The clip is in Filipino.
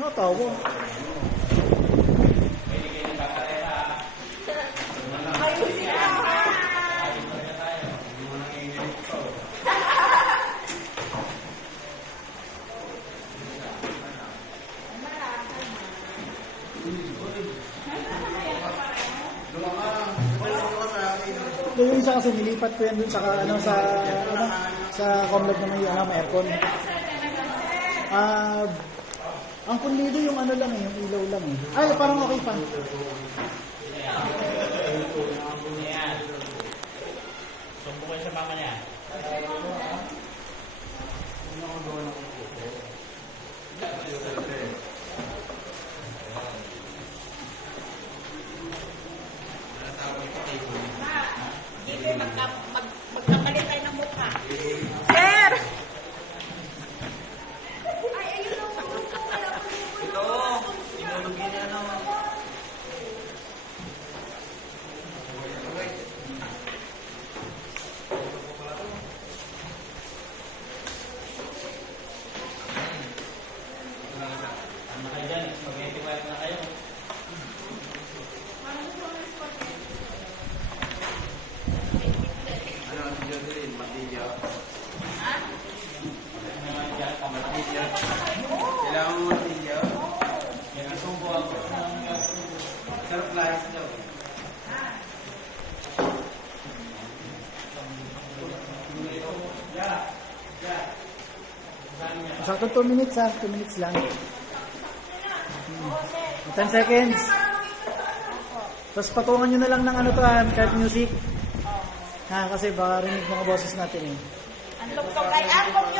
Natawa. Yung isa kasi nilipat ko yan dun sa Comlab na may aircon. Ang kundido yung ano lang yung ilaw lang Ay, parang okay pa. Sumbukan sa mama niya. Magkapalit tayo ng mukha. Sir! Ay, ayun ang Ito, inulugin niya naman. Ano kayo dyan? Spaghetti white na kayo. Kailangan mo matilya. May kasumbo ako ng surprise daw. Sakto 2 minutes 2 minutes lang. 10 seconds. Tapos patungan nyo na lang ng ano to card music. Kasi baka rinig mga boses natin ang tugtog ay angkong